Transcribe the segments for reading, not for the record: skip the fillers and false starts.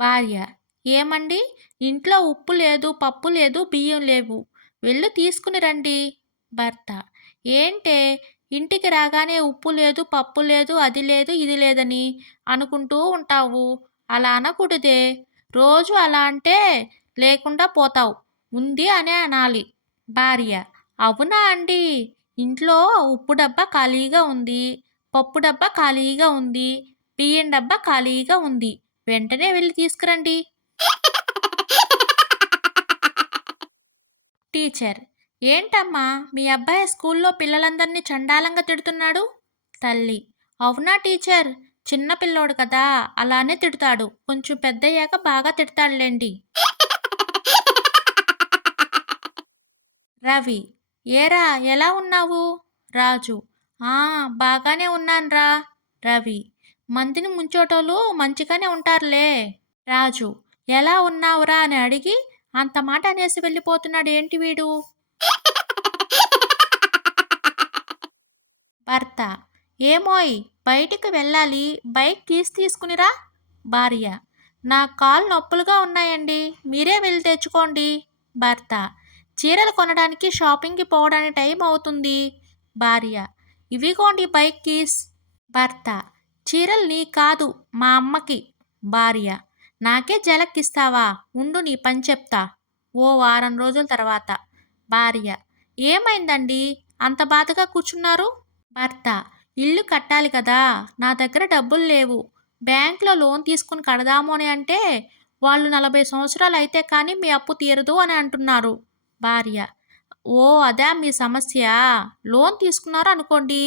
భార్య: ఏమండి? ఇంట్లో ఉప్పు లేదు, పప్పు లేదు, బియ్యం లేవు. వెళ్లి తీసుకుని రండి. భర్త: ఏంటే, ఇంటికి రాగానే ఉప్పు లేదు, పప్పు లేదు, అది లేదు, ఇది లేదని అనుకుంటూ ఉంటావు. అలా అనకూడదే. రోజు అలా అంటే లేకుండా పోతావు. ఉంది అనే అనాలి. భార్య: అవునా అండి? ఇంట్లో ఉప్పు డబ్బా ఖాళీగా ఉంది. పప్పు డబ్బా ఖాళీగా ఉంది. బియ్యం డబ్బా ఖాళీగా ఉంది. వెంటనే వెళ్లి తీసుకురండి. టీచర్: ఏంటమ్మా, మీ అబ్బాయి స్కూల్లో పిల్లలందరినీ చండాలంగా తిడుతున్నాడు? తల్లి: అవునా టీచర్, చిన్న పిల్లోడు కదా, అలానే తిడతాడు. కొంచెం పెద్దయ్యాక బాగా తిడతాడులేండి. రవి: ఏరా, ఎలా ఉన్నావు? రాజు: ఆ, బాగానే ఉన్నాన్రా. రవి: మందిని ముంచోటోళ్ళు మంచిగానే ఉంటారులే. రాజు: ఎలా ఉన్నావురా అని అడిగి అంత మాట అనేసి వెళ్ళిపోతున్నాడు ఏంటి వీడు? భర్త: ఏమోయ్, బయటికి వెళ్ళాలి, బైక్ కీస్ తీసుకునిరా. భార్య: నా కాళ్ళు నొప్పులుగా ఉన్నాయండి, మీరే వెళ్ళి తెచ్చుకోండి. భర్త: చీరలు కొనడానికి షాపింగ్కి పోవడానికి టైం అవుతుంది. భార్య: ఇవిగోండి బైక్ కీస్. భర్త: చీరలు నీ కాదు, మా అమ్మకి. భార్య: నాకే జలక్కిస్తావా, ఉండు నీ పని చెప్తా. ఓ వారం రోజుల తర్వాత. భార్య: ఏమైందండి, అంత బాధగా కూర్చున్నారు? భర్త: ఇల్లు కట్టాలి కదా, నా దగ్గర డబ్బులు లేవు. బ్యాంక్లో లోన్ తీసుకుని కడదాము అని అంటే వాళ్ళు 40 సంవత్సరాలు అయితే కానీ మీ అప్పు తీరదు అని అంటున్నారు. భార్య: ఓ అదా మీ సమస్య. లోన్ తీసుకున్నారు అనుకోండి,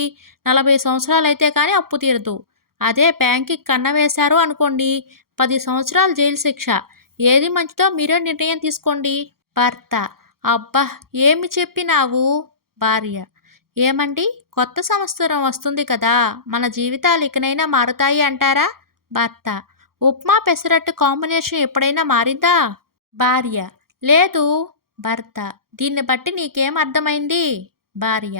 40 సంవత్సరాలు అయితే కానీ అప్పు తీరదు. అదే బ్యాంక్కి కన్న వేశారు అనుకోండి, 10 సంవత్సరాలు జైలు శిక్ష. ఏది మంచిదో మీరే నిర్ణయం తీసుకోండి. భర్త: అబ్బా, ఏమి చెప్పినావు? భార్య: ఏమండి, కొత్త సంవత్సరం వస్తుంది కదా, మన జీవితాలు ఇకనైనా మారుతాయి అంటారా? భర్త: ఉప్మా పెసరట్టు కాంబినేషన్ ఎప్పుడైనా మారిందా? భార్య: లేదు. భర్త: దీన్ని బట్టి నీకేం అర్థమైంది? భార్య: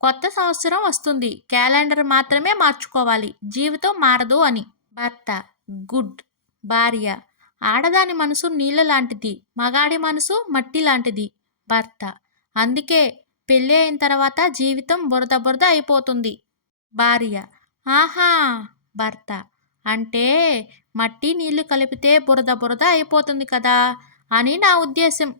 కొత్త సంవత్సరం వస్తుంది, క్యాలెండర్ మాత్రమే మార్చుకోవాలి, జీవితం మారదు అని. భర్త: గుడ్. భార్య: ఆడదాని మనసు నీళ్ళ లాంటిది, మగాడి మనసు మట్టి లాంటిది. భర్త: అందుకే పెళ్ళి అయిన తర్వాత జీవితం బురద బురద అయిపోతుంది. భార్య: ఆహా. భర్త: అంటే మట్టి నీళ్లు కలిపితే బురద బురద అయిపోతుంది కదా అని నా ఉద్దేశం.